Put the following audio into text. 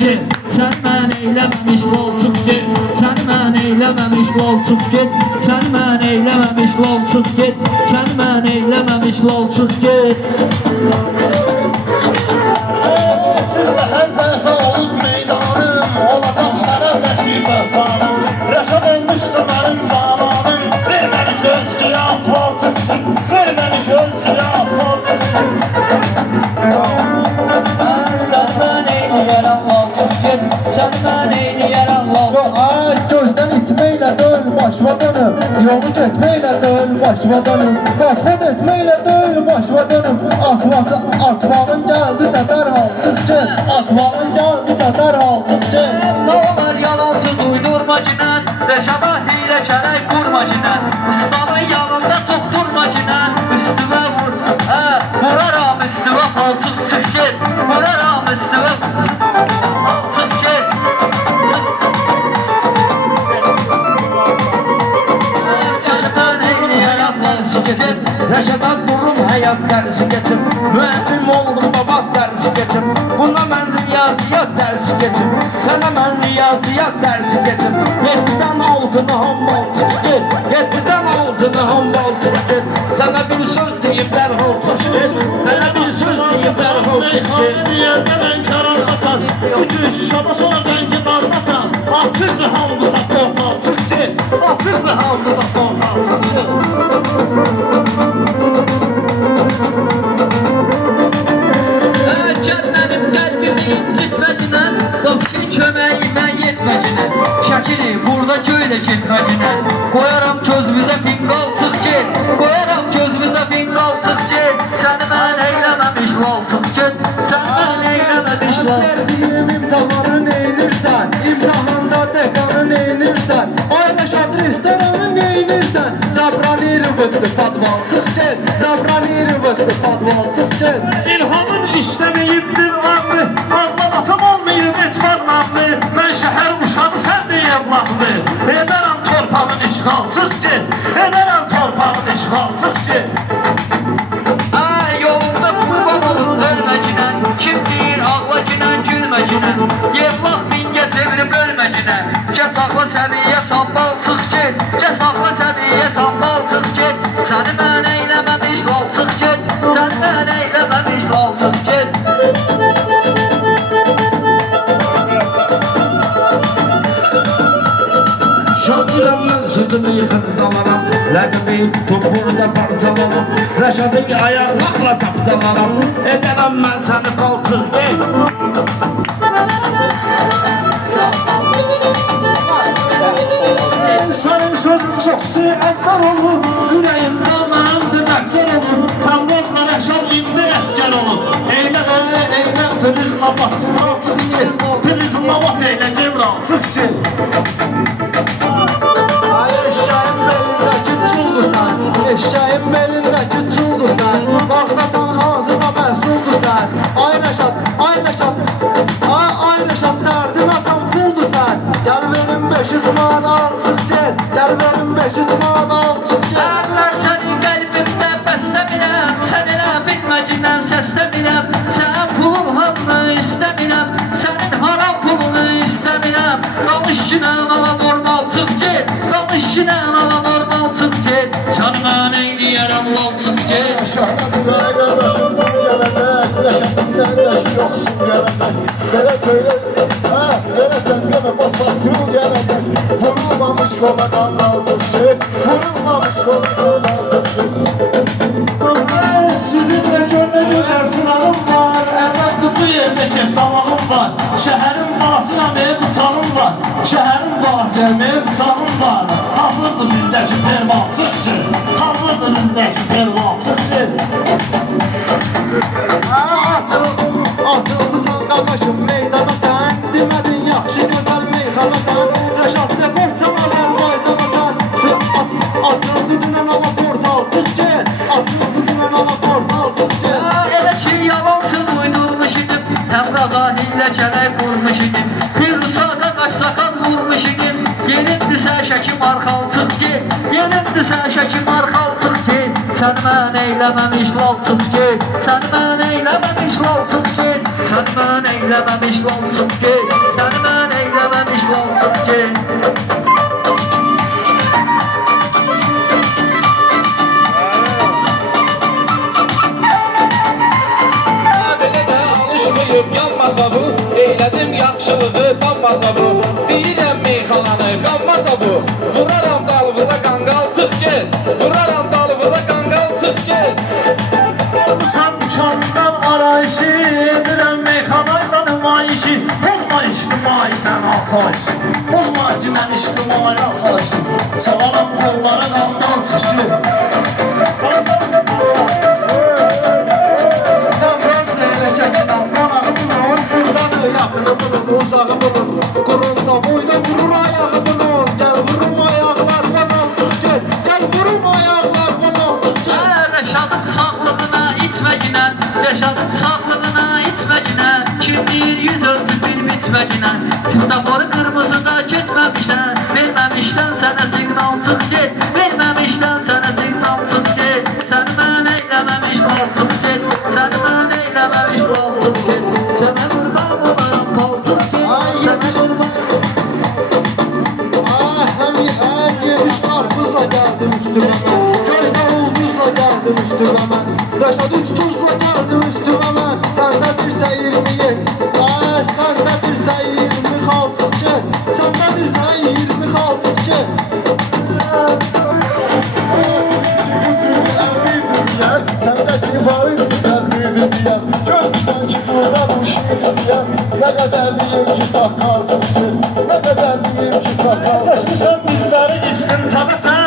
git. Sen mən eyləməmiş lol çıx git. Sen mən eyləməmiş lol çıx git. Sen mən eyləməmiş lol çıx git. Sen mən eyləməmiş lol çıx git. Sizlə hər dəfə olub meydanım, olacaq şərəf nəşib əhvalım. Rəşad olmuşdur mənim cananım. Ver məni söz ki, atval çıxsın. Ver məni söz ki, atval çıxsın. Sen mən eyləyərəm lol çıx git. Sen mən eyləyərəm lol çıx git. Ay gözdən itməklə döyül başıma dönüm. Yolu getməklə döyül başıma dönüm. Baxfad etməklə döyül başıma dönüm. Atmağın gəldisə dərhal çıx get. Atmağın gəldisə dərhal çıx get. Ne olur yalansız uydurma cinən. Rəşada hiylə kərək qurma cinən. Ustanın yanında çox durma cinən. Üstümə vur, vuraram üstümə falçıq çıx get. Vuraram üstümə falçıq get. Səni mən eyləyərəm falçıq get. Rəşada durum həyat dərsi getir. Müəllim oldum babaq dərsi getir. Buna mən riyaziyyat dərsi getir. Sənə mən riyaziyyat dərsi getir. 7-dən 6-nı hambal çıx get. 7-dən 6-nı hambal çıx get. Sənə bir söz deyib dərhal çıx get. Sənə bir söz deyib dərhal çıx get. Meyxanı deyəndə mən karardasan. Bütün şüşada sonra zəngi dardasan. Açıqdır hamdısa portal çıx get. Açıqdır hamdısa portal çıx get. Gəl mənim qəlbimi incitmədinə. Vəfqin köməyimə yetmədinə. Şəkili burada göylə getmədinə. Qoyaram gözümüzə finqal çıx get. Qoyaram gözümüzə finqal çıx get. Səni mən eyləməmiş lol çıx get. Səni mən eyləməmiş lol. Verdiyim imtahanı neynirsən? İmtahanda dekanı neynirsən? Ay Rəşad restoranı neynirsən? Zabranir vıttı padval çıx get. Zabranir vıttı padval çıx get. İlhamın işləməyibdir anlı. Ağlam atam olmayıb heç var namlı. Mən şəhər uşağı sən deyəm laflı. Edərəm torpağın işğal çıx get. Edərəm torpağın işğal çıx get. Ay yolunda qurban olur ölməcinən. Kim deyir ağla ginən gülməcinən. Yevlaq mingə çevirib ölməcinən. Kəs ağla səviyyə sambal çıx get. Kəs ağla səviyyə sambal çıx get. Səni mən eyləməmiş lol çıx get. Səni mən eyləməmiş lol çıx get. Şakiram mən sözümü yıxır dalaram. Ləqəbi topuğunda parçalaram. Rəşadı ayaqlarla tapdalaram. Edərəm mən səni qalçıq get. İnsanın sözü çoxsu əzbər olur. Ürəyimdə mənimdir məqsər olur. Tanrızla Rəşad indi əskər olur. Eylə prizma bat, çıx get. Prizma bat eylə Cemral, çıx get. Ay eşeğin belindəki çuldusan. Eşeğin belindəki çuldusan. Baxdasan hansısa məhsuldusan. Ay Rəşad, ay Rəşad. Ay Rəşad dərdin atan puldusan. Gəl verin 500 man al çıx get. Gəl verin 500 man al çıx get. Mən sənin qəlbimdə bəstəmirəm. Sən elə bilməcindən səsləmirəm. Sənin pulun hamını istəmirəm. Sənin haram pulunu istəmirəm. Qalış ginən ala normal çıx get. Qalış ginən ala normal çıx get. Sən mən eyləyərəm lol çıx get. Şəhətin ay qardaşım dur gələcək. Rəşadından da yoxsun gələcək. Belə söylə, elə sən demə bas fakturu gələcək. Vurulmamış qola qanal çıx get. Vurulmamış qola qanal çıx get. Sizin də görmə gözəl sınağım var. Əcəbdir bu yerdə kef damağım var. Şəhərin bağısına mənim bıçağım var. Şəhərin bağısına mənim bıçağım var. Hazırdır bizdəki perval çıx get. Hazırdır bizdəki perval çıx get. Atılmısan qamaşım meydana sən. Demədin yaxşı gözəl meyxana sən. Rəşad deportsan Azərbaycana sən. Açıldı dünən ala portal çıx get. Açıldı dünən ala portal çıx get. Elə ki yalansız uydurmuş idim. Həm qaza hiylə kərək qurmuş idim. Bir rusaka qaç sakaz vurmuş idim. Yenildisə şəkim arxal çıx get. Yenildisə şəkim arxal çıx get. Sən mən eyləməmiş lol çıx get. Sən mən eyləməmiş lol çıx get. Sən mən eyləməmiş lol çıx get. Eylədim yaxşılığı qanmasa bu. Deyirəm meyxananı qanmasa bu. Vuraram dalımıza qanqal çıx gel. Vuraram dalımıza qanqal çıx gel. Olmuşam dükandan arayışı, edirəm meyxanayla nümayişi. Bozma ictimai sən asayişi, bozma ki mən ictimai asayişi. Savaram qolları qandan çıxır. Yaxını bulun, uzağı bulun. Qurunda boyda vurur ayağı bulun. Gəl vurum ayaqlar bana çıx gel. Gəl vurum ayaqlar bana çıx gel. Rəşadın sağlığına, isməginə, Rəşadın sağlığına, isməginə. Kim deyir yüz ölçü bir bitməginə. Svetoforu qırmızıda keçməmişdən, verməmişdən sənə siqnal çıx get.